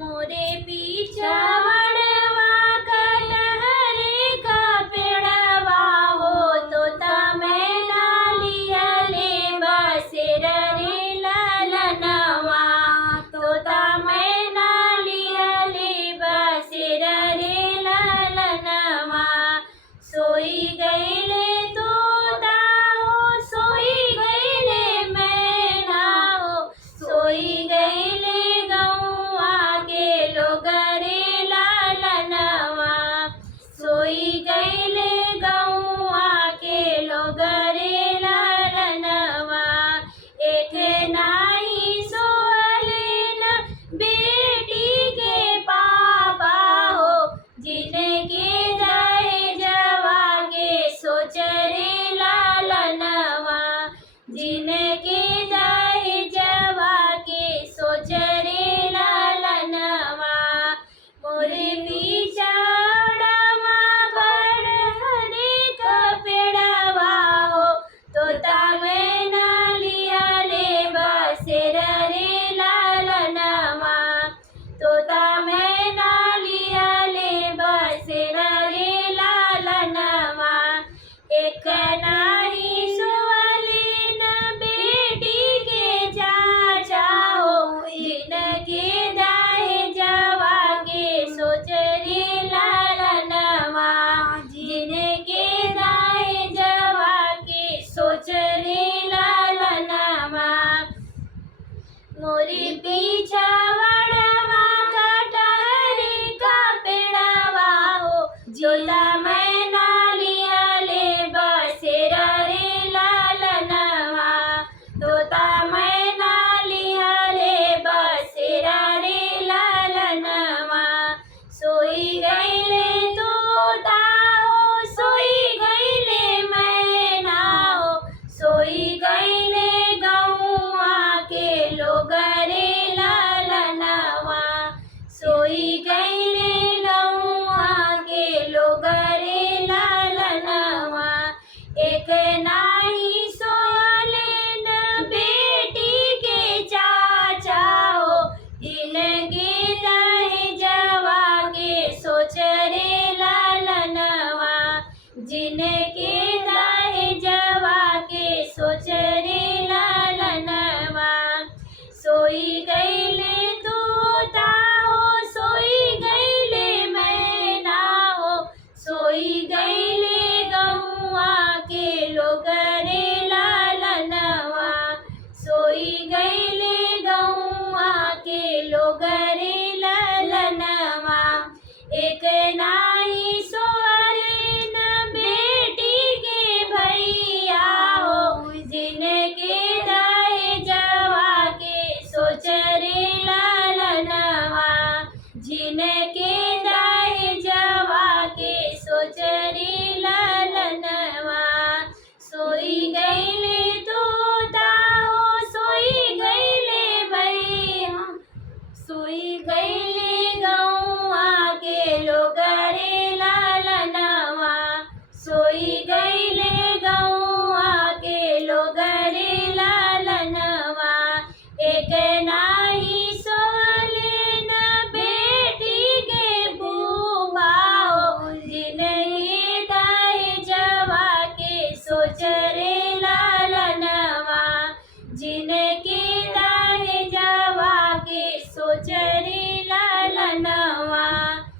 मोरे पीछा वड़वा कटहरे का पेड़वा हो, तो तमे नालिया ले बसेर रे ललनवा, तो तमे नालिया ले बसेर रे ललनवा। सोई गईले तोता हो, सोई गईले मैना हो, सोई गईले गौआ के लोग रे लालनवा, सोई गईले गौआ के लोग रे लालनवा। एक नाई सोअलिन बेटी के पापा हो, जिनके जाए जवा के सोच रे लालनवा, जिनके जाए जवा के सोच रे लालनवा। मोरे पिछड़वा कटहरे का पेड़वा हो, तो तमे नालिया ले बसेर रे लालनवा, तो तमे नालिया ले बसेर रे लालनवा। एक नाई सोअलिन बेटी के चाचा हो, इनके दाए जवा के सोच रे लालनवा, जिनके दाए जवा के सोच रे लालनवा। मोरे पीछा